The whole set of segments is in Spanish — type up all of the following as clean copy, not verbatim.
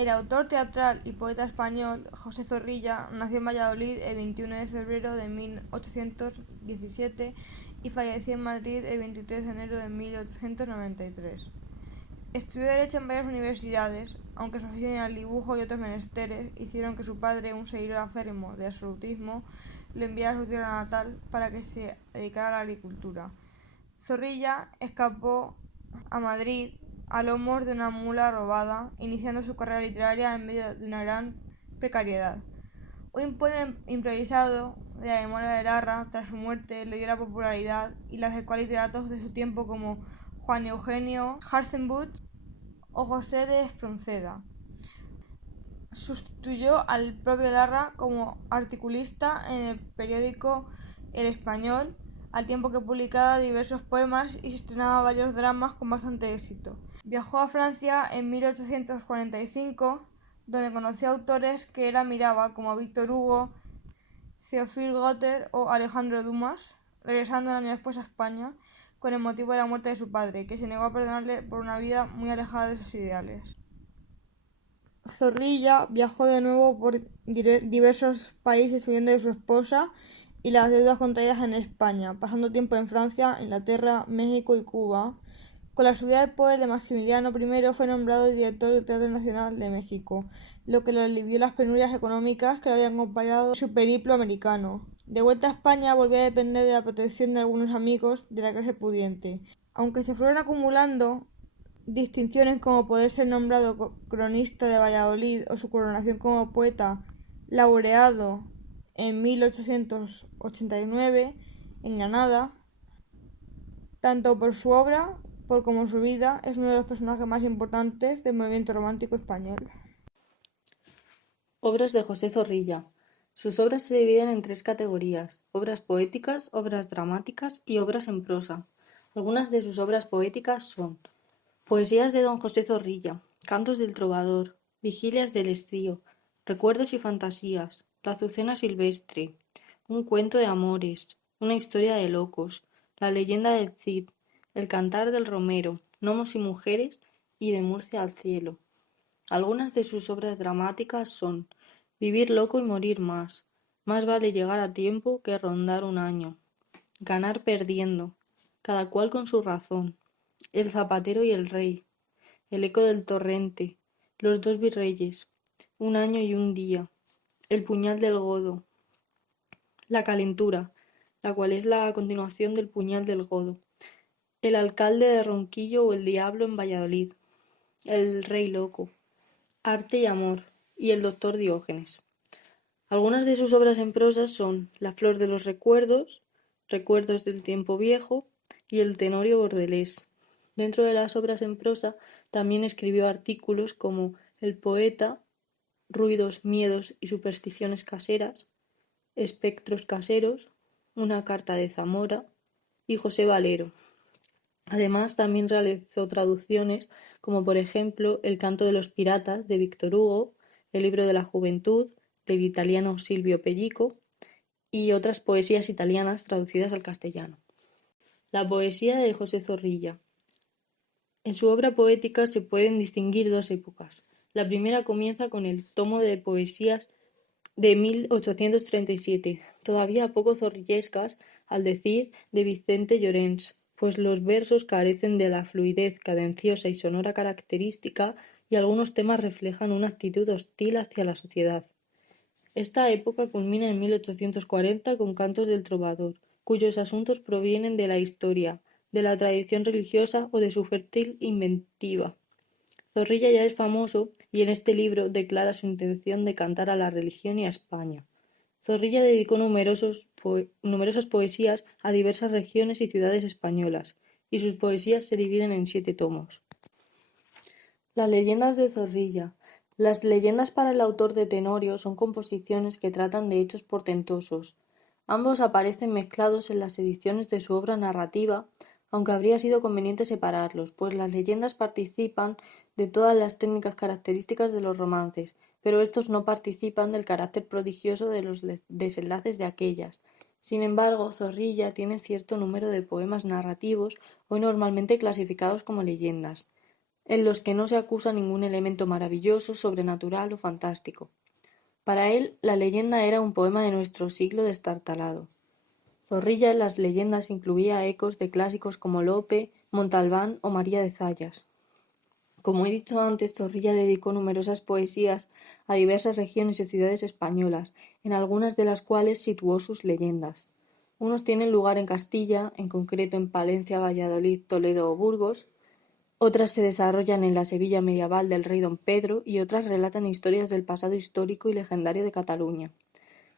El autor teatral y poeta español José Zorrilla nació en Valladolid el 21 de febrero de 1817 y falleció en Madrid el 23 de enero de 1893. Estudió Derecho en varias universidades, aunque su afición al dibujo y otros menesteres hicieron que su padre, un seguidor aférrimo del absolutismo, lo enviara a su tierra natal para que se dedicara a la agricultura. Zorrilla escapó a Madrid a lomos de una mula robada, iniciando su carrera literaria en medio de una gran precariedad. Un poema improvisado de la memoria de Larra, tras su muerte, le dio la popularidad y la acercó a literatos de su tiempo como Juan Eugenio Hartzenbusch o José de Espronceda. Sustituyó al propio Larra como articulista en el periódico El Español, al tiempo que publicaba diversos poemas y estrenaba varios dramas con bastante éxito. Viajó a Francia en 1845, donde conoció autores que él admiraba, como Víctor Hugo, Théophile Gautier o Alejandro Dumas, regresando un año después a España con el motivo de la muerte de su padre, que se negó a perdonarle por una vida muy alejada de sus ideales. Zorrilla viajó de nuevo por diversos países huyendo de su esposa y las deudas contraídas en España, pasando tiempo en Francia, Inglaterra, México y Cuba. Con la subida del poder de Maximiliano I fue nombrado director del Teatro Nacional de México, lo que le alivió las penurias económicas que le habían acompañado en su periplo americano. De vuelta a España volvió a depender de la protección de algunos amigos de la clase pudiente. Aunque se fueron acumulando distinciones como poder ser nombrado cronista de Valladolid o su coronación como poeta laureado en 1889 en Granada, tanto por su obra como su vida, es uno de los personajes más importantes del movimiento romántico español. Obras de José Zorrilla. Sus obras se dividen en tres categorías: obras poéticas, obras dramáticas y obras en prosa. Algunas de sus obras poéticas son: Poesías de don José Zorrilla, Cantos del Trovador, Vigilias del Estío, Recuerdos y Fantasías, La Azucena Silvestre, Un cuento de amores, Una historia de locos, La leyenda del Cid, El cantar del Romero, Gnomos y mujeres y De Murcia al cielo. Algunas de sus obras dramáticas son: Vivir loco y morir más vale llegar a tiempo que rondar un año, Ganar perdiendo, Cada cual con su razón, El zapatero y el rey, El eco del torrente, Los dos virreyes, Un año y un día, El puñal del godo, La calentura, la cual es la continuación del puñal del godo, El alcalde de Ronquillo o el diablo en Valladolid, El rey loco, Arte y amor y El doctor Diógenes. Algunas de sus obras en prosa son La flor de los recuerdos, Recuerdos del tiempo viejo y El tenorio bordelés. Dentro de las obras en prosa también escribió artículos como El poeta, Ruidos, miedos y supersticiones caseras, Espectros caseros, Una carta de Zamora y José Valero. Además, también realizó traducciones como por ejemplo El canto de los piratas de Víctor Hugo, El libro de la juventud del italiano Silvio Pellico y otras poesías italianas traducidas al castellano. La poesía de José Zorrilla. En su obra poética se pueden distinguir dos épocas. La primera comienza con el tomo de poesías de 1837, todavía poco zorrillescas, al decir de Vicente Llorens, pues los versos carecen de la fluidez cadenciosa y sonora característica y algunos temas reflejan una actitud hostil hacia la sociedad. Esta época culmina en 1840 con Cantos del Trovador, cuyos asuntos provienen de la historia, de la tradición religiosa o de su fértil inventiva. Zorrilla ya es famoso y en este libro declara su intención de cantar a la religión y a España. Zorrilla dedicó numerosas poesías a diversas regiones y ciudades españolas, y sus poesías se dividen en 7 tomos. Las leyendas de Zorrilla. Las leyendas para el autor de Tenorio son composiciones que tratan de hechos portentosos. Ambos aparecen mezclados en las ediciones de su obra narrativa, aunque habría sido conveniente separarlos, pues las leyendas participan de todas las técnicas características de los romances, pero estos no participan del carácter prodigioso de los desenlaces de aquellas. Sin embargo, Zorrilla tiene cierto número de poemas narrativos, hoy normalmente clasificados como leyendas. en los que no se acusa ningún elemento maravilloso, sobrenatural o fantástico. Para él, la leyenda era un poema de nuestro siglo destartalado. Zorrilla en las leyendas incluía ecos de clásicos como Lope, Montalbán o María de Zayas. Como he dicho antes, Zorrilla dedicó numerosas poesías a diversas regiones y ciudades españolas, en algunas de las cuales situó sus leyendas. Unos tienen lugar en Castilla, en concreto en Palencia, Valladolid, Toledo o Burgos, otras se desarrollan en la Sevilla medieval del rey Don Pedro y otras relatan historias del pasado histórico y legendario de Cataluña.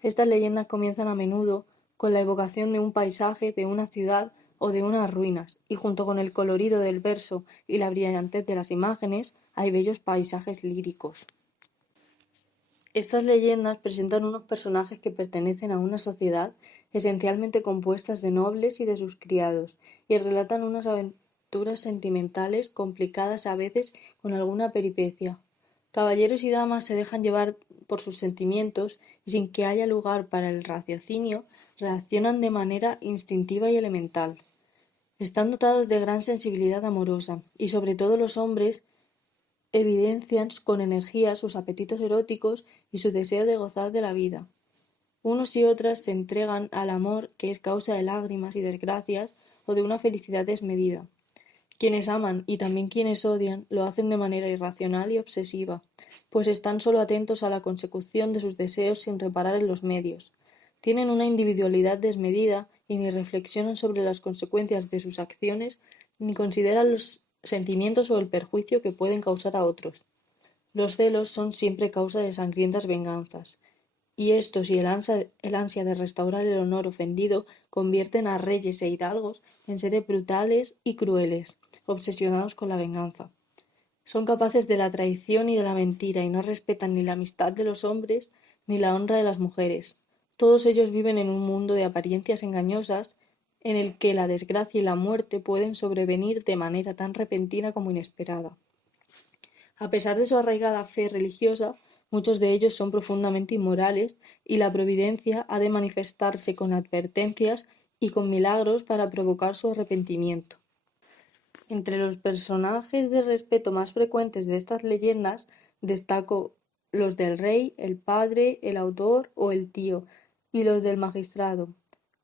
Estas leyendas comienzan a menudo con la evocación de un paisaje, de una ciudad o de unas ruinas, y junto con el colorido del verso y la brillantez de las imágenes, hay bellos paisajes líricos. Estas leyendas presentan unos personajes que pertenecen a una sociedad esencialmente compuesta de nobles y de sus criados, y relatan unas aventuras sentimentales complicadas a veces con alguna peripecia. Caballeros y damas se dejan llevar por sus sentimientos y sin que haya lugar para el raciocinio, reaccionan de manera instintiva y elemental. Están dotados de gran sensibilidad amorosa y sobre todo los hombres evidencian con energía sus apetitos eróticos y su deseo de gozar de la vida. Unos y otras se entregan al amor que es causa de lágrimas y desgracias o de una felicidad desmedida. Quienes aman y también quienes odian lo hacen de manera irracional y obsesiva, pues están solo atentos a la consecución de sus deseos sin reparar en los medios. Tienen una individualidad desmedida y ni reflexionan sobre las consecuencias de sus acciones ni consideran los sentimientos o el perjuicio que pueden causar a otros. Los celos son siempre causa de sangrientas venganzas, y estos y el ansia de restaurar el honor ofendido convierten a reyes e hidalgos en seres brutales y crueles, obsesionados con la venganza. Son capaces de la traición y de la mentira y no respetan ni la amistad de los hombres ni la honra de las mujeres. Todos ellos viven en un mundo de apariencias engañosas en el que la desgracia y la muerte pueden sobrevenir de manera tan repentina como inesperada. A pesar de su arraigada fe religiosa, muchos de ellos son profundamente inmorales y la providencia ha de manifestarse con advertencias y con milagros para provocar su arrepentimiento. Entre los personajes de respeto más frecuentes de estas leyendas destaco los del rey, el padre, el autor o el tío, y los del magistrado.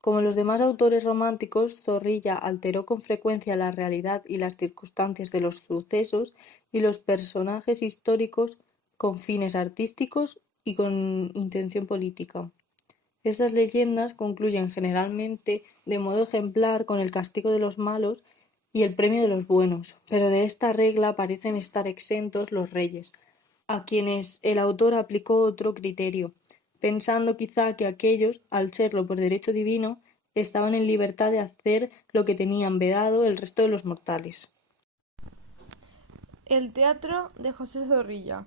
Como los demás autores románticos, Zorrilla alteró con frecuencia la realidad y las circunstancias de los sucesos y los personajes históricos con fines artísticos y con intención política. Estas leyendas concluyen generalmente de modo ejemplar con el castigo de los malos y el premio de los buenos, pero de esta regla parecen estar exentos los reyes, a quienes el autor aplicó otro criterio, pensando quizá que aquellos, al serlo por derecho divino, estaban en libertad de hacer lo que tenían vedado el resto de los mortales. El teatro de José Zorrilla.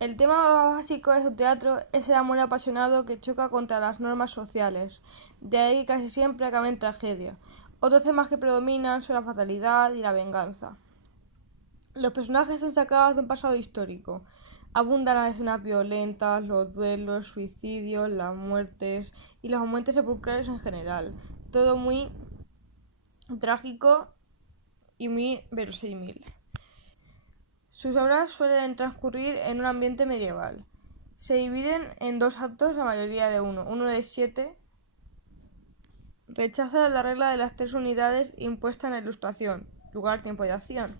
El tema básico de su teatro es el amor apasionado que choca contra las normas sociales, de ahí que casi siempre acabe en tragedia. Otros temas que predominan son la fatalidad y la venganza. Los personajes son sacados de un pasado histórico. Abundan las escenas violentas, los duelos, suicidios, las muertes y los momentos sepulcrales en general. Todo muy trágico y muy verosímil. Sus obras suelen transcurrir en un ambiente medieval. Se dividen en dos actos, la mayoría de uno de 7. Rechaza la regla de las 3 unidades impuesta en la Ilustración, lugar, tiempo y acción.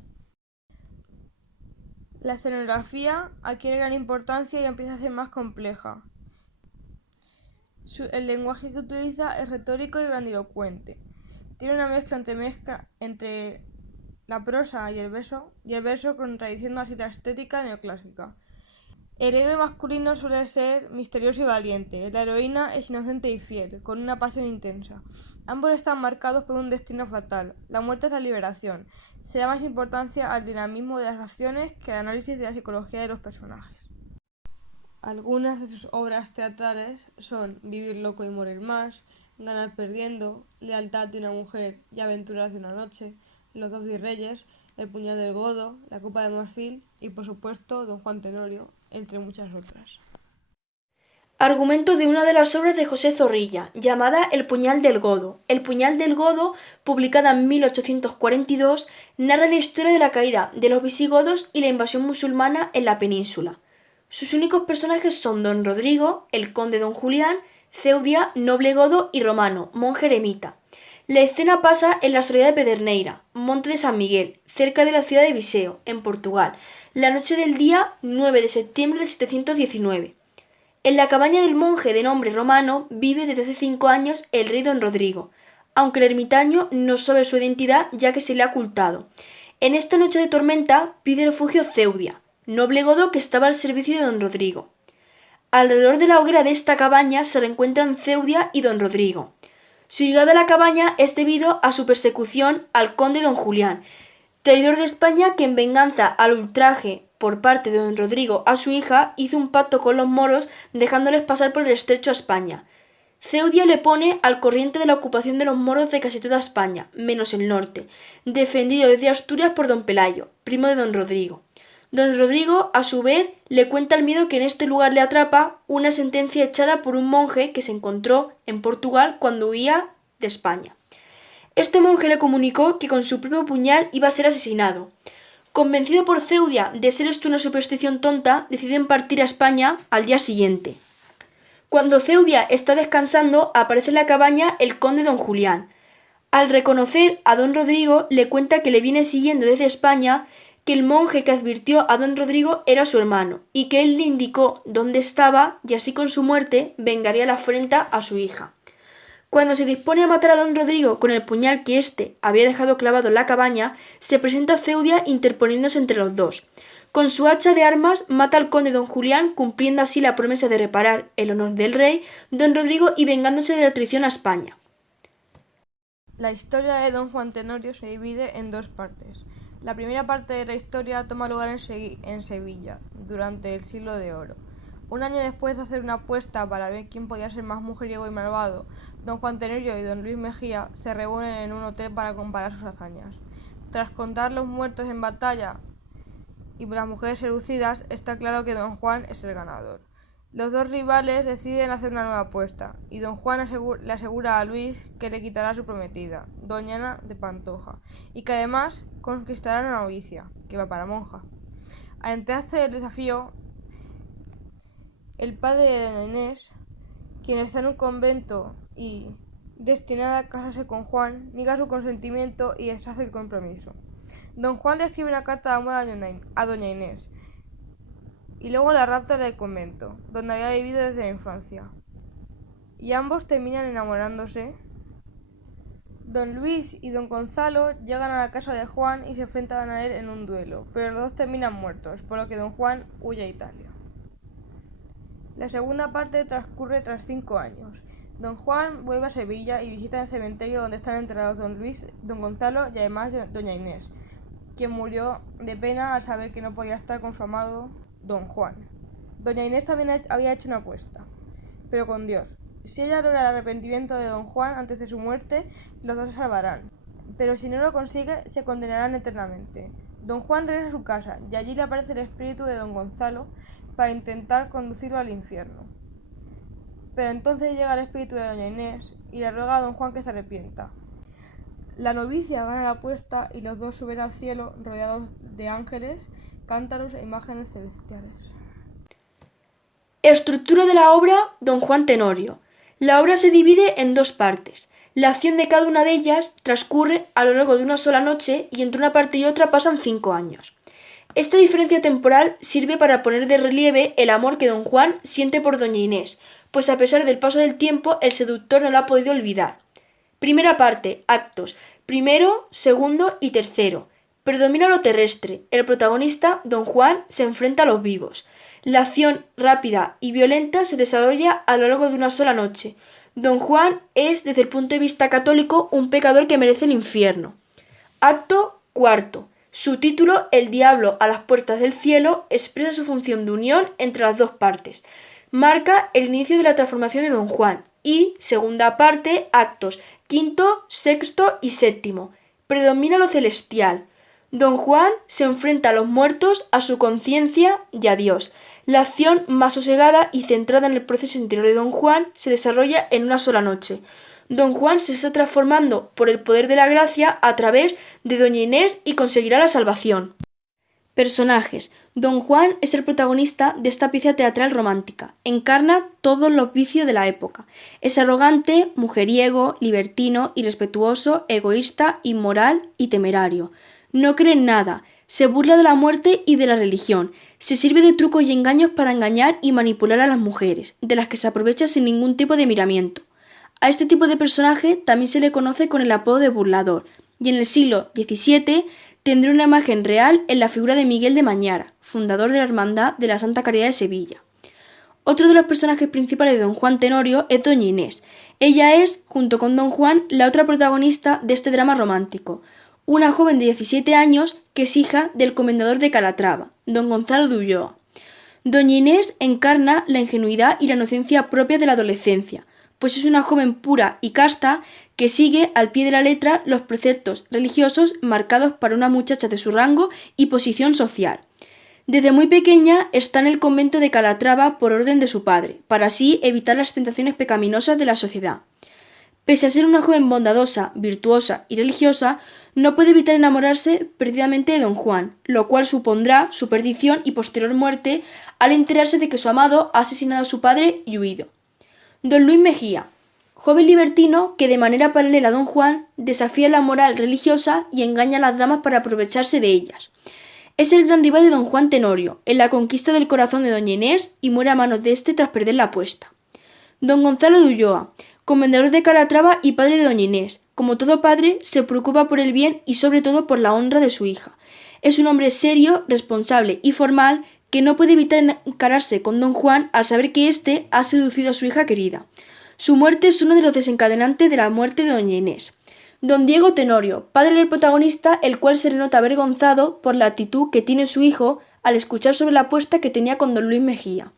La escenografía adquiere gran importancia y empieza a ser más compleja. El lenguaje que utiliza es retórico y grandilocuente. Tiene una mezcla entre la prosa y el verso con tradición así la estética neoclásica. El héroe masculino suele ser misterioso y valiente, la heroína es inocente y fiel, con una pasión intensa. Ambos están marcados por un destino fatal, la muerte es la liberación. Se da más importancia al dinamismo de las acciones que al análisis de la psicología de los personajes. Algunas de sus obras teatrales son Vivir loco y morir más, Ganar perdiendo, Lealtad de una mujer y Aventuras de una noche, Los dos virreyes, El puñal del godo, La copa de marfil y, por supuesto, Don Juan Tenorio, entre muchas otras. Argumento de una de las obras de José Zorrilla, llamada El puñal del Godo. El puñal del Godo, publicada en 1842, narra la historia de la caída de los visigodos y la invasión musulmana en la península. Sus únicos personajes son don Rodrigo, el conde don Julián, Ceudia, noble godo y Romano, monje eremita. La escena pasa en la soledad de Pederneira, monte de San Miguel, cerca de la ciudad de Viseu, en Portugal, la noche del día 9 de septiembre de 719. En la cabaña del monje de nombre Romano vive desde hace 5 años el rey don Rodrigo, aunque el ermitaño no sabe su identidad ya que se le ha ocultado. En esta noche de tormenta pide refugio Ceudia, noble godo que estaba al servicio de don Rodrigo. Alrededor de la hoguera de esta cabaña se reencuentran Ceudia y don Rodrigo. Su llegada a la cabaña es debido a su persecución al conde don Julián, traidor de España que en venganza al ultraje por parte de don Rodrigo a su hija hizo un pacto con los moros dejándoles pasar por el estrecho a España. Ceudia le pone al corriente de la ocupación de los moros de casi toda España, menos el norte, defendido desde Asturias por don Pelayo, primo de don Rodrigo. Don Rodrigo, a su vez, le cuenta el miedo que en este lugar le atrapa una sentencia echada por un monje que se encontró en Portugal cuando huía de España. Este monje le comunicó que con su propio puñal iba a ser asesinado. Convencido por Ceudia de ser esto una superstición tonta, deciden partir a España al día siguiente. Cuando Ceudia está descansando, aparece en la cabaña el conde don Julián. Al reconocer a don Rodrigo, le cuenta que le viene siguiendo desde España, que el monje que advirtió a don Rodrigo era su hermano, y que él le indicó dónde estaba, y así con su muerte vengaría la afrenta a su hija. Cuando se dispone a matar a don Rodrigo con el puñal que éste había dejado clavado en la cabaña, se presenta Ceudia interponiéndose entre los dos. Con su hacha de armas mata al conde don Julián, cumpliendo así la promesa de reparar el honor del rey, don Rodrigo, y vengándose de la traición a España. La historia de don Juan Tenorio se divide en dos partes. La primera parte de la historia toma lugar en Sevilla, durante el Siglo de Oro. Un año después de hacer una apuesta para ver quién podía ser más mujeriego y malvado, don Juan Tenorio y don Luis Mejía se reúnen en un hotel para comparar sus hazañas. Tras contar los muertos en batalla y las mujeres seducidas, está claro que don Juan es el ganador. Los dos rivales deciden hacer una nueva apuesta, y don Juan le asegura a Luis que le quitará a su prometida, doña Ana de Pantoja, y que además conquistará a una novicia, que va para monja. Al enterarse del desafío, el padre de doña Inés, quien está en un convento y destinada a casarse con Juan, niega su consentimiento y deshace el compromiso. Don Juan le escribe una carta de amor a doña Inés, y luego la rapta del convento, donde había vivido desde la infancia. Y ambos terminan enamorándose. Don Luis y don Gonzalo llegan a la casa de Juan y se enfrentan a él en un duelo, pero los dos terminan muertos, por lo que don Juan huye a Italia. La segunda parte transcurre tras 5 años. Don Juan vuelve a Sevilla y visita el cementerio donde están enterrados don Luis, don Gonzalo y además doña Inés, quien murió de pena al saber que no podía estar con su amado don Juan. Doña Inés también había hecho una apuesta, pero con Dios. Si ella logra el arrepentimiento de don Juan antes de su muerte, los dos se salvarán, pero si no lo consigue, se condenarán eternamente. Don Juan regresa a su casa y allí le aparece el espíritu de don Gonzalo para intentar conducirlo al infierno. Pero entonces llega el espíritu de doña Inés y le ruega a don Juan que se arrepienta. La novicia gana la apuesta y los dos suben al cielo rodeados de ángeles, cántaros e imágenes celestiales. Estructura de la obra don Juan Tenorio. La obra se divide en dos partes. La acción de cada una de ellas transcurre a lo largo de una sola noche y entre una parte y otra pasan 5 años. Esta diferencia temporal sirve para poner de relieve el amor que don Juan siente por doña Inés, pues a pesar del paso del tiempo el seductor no la ha podido olvidar. Primera parte, actos. Primero, segundo y tercero. Predomina lo terrestre. El protagonista, don Juan, se enfrenta a los vivos. La acción rápida y violenta se desarrolla a lo largo de una sola noche. Don Juan es, desde el punto de vista católico, un pecador que merece el infierno. Acto cuarto. Su título, El diablo a las puertas del cielo, expresa su función de unión entre las dos partes. Marca el inicio de la transformación de don Juan. Y, segunda parte, actos quinto, sexto y séptimo. Predomina lo celestial. Don Juan se enfrenta a los muertos, a su conciencia y a Dios. La acción, más sosegada y centrada en el proceso interior de Don Juan, se desarrolla en una sola noche. Don Juan se está transformando por el poder de la gracia a través de Doña Inés y conseguirá la salvación. Personajes. Don Juan es el protagonista de esta pieza teatral romántica. Encarna todos los vicios de la época. Es arrogante, mujeriego, libertino, irrespetuoso, egoísta, inmoral y temerario. No cree en nada. Se burla de la muerte y de la religión. Se sirve de trucos y engaños para engañar y manipular a las mujeres, de las que se aprovecha sin ningún tipo de miramiento. A este tipo de personaje también se le conoce con el apodo de burlador, y en el siglo XVII tendrá una imagen real en la figura de Miguel de Mañara, fundador de la Hermandad de la Santa Caridad de Sevilla. Otro de los personajes principales de Don Juan Tenorio es Doña Inés. Ella es, junto con Don Juan, la otra protagonista de este drama romántico, una joven de 17 años que es hija del comendador de Calatrava, Don Gonzalo de Ulloa. Doña Inés encarna la ingenuidad y la inocencia propia de la adolescencia, pues es una joven pura y casta que sigue al pie de la letra los preceptos religiosos marcados para una muchacha de su rango y posición social. Desde muy pequeña está en el convento de Calatrava por orden de su padre, para así evitar las tentaciones pecaminosas de la sociedad. Pese a ser una joven bondadosa, virtuosa y religiosa, no puede evitar enamorarse perdidamente de Don Juan, lo cual supondrá su perdición y posterior muerte al enterarse de que su amado ha asesinado a su padre y huido. Don Luis Mejía, joven libertino que de manera paralela a Don Juan desafía la moral religiosa y engaña a las damas para aprovecharse de ellas. Es el gran rival de Don Juan Tenorio en la conquista del corazón de Doña Inés y muere a manos de este tras perder la apuesta. Don Gonzalo de Ulloa, comendador de Calatrava y padre de Doña Inés. Como todo padre, se preocupa por el bien y sobre todo por la honra de su hija. Es un hombre serio, responsable y formal que no puede evitar encararse con Don Juan al saber que éste ha seducido a su hija querida. Su muerte es uno de los desencadenantes de la muerte de Doña Inés. Don Diego Tenorio, padre del protagonista, el cual se le nota avergonzado por la actitud que tiene su hijo al escuchar sobre la apuesta que tenía con Don Luis Mejía.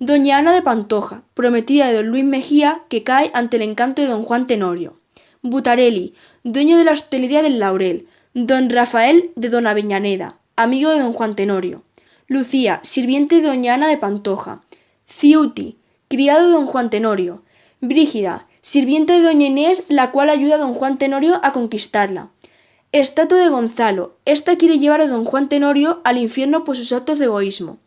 Doña Ana de Pantoja, prometida de Don Luis Mejía, que cae ante el encanto de Don Juan Tenorio. Butarelli, dueño de la hostelería del Laurel. Don Rafael de Don Avellaneda, amigo de Don Juan Tenorio. Lucía, sirviente de Doña Ana de Pantoja. Ciuti, criado de Don Juan Tenorio. Brígida, sirviente de Doña Inés, la cual ayuda a Don Juan Tenorio a conquistarla. Estatua de Gonzalo, esta quiere llevar a Don Juan Tenorio al infierno por sus actos de egoísmo.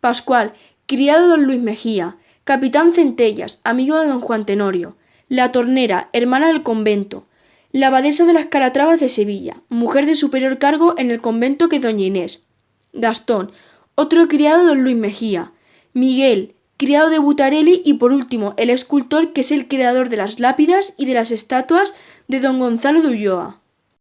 Pascual, criado de Don Luis Mejía. Capitán Centellas, amigo de Don Juan Tenorio. La Tornera, hermana del convento. La abadesa de las Calatravas de Sevilla, mujer de superior cargo en el convento que Doña Inés. Gastón, otro criado de Don Luis Mejía. Miguel, criado de Butarelli y por último el escultor que es el creador de las lápidas y de las estatuas de Don Gonzalo de Ulloa.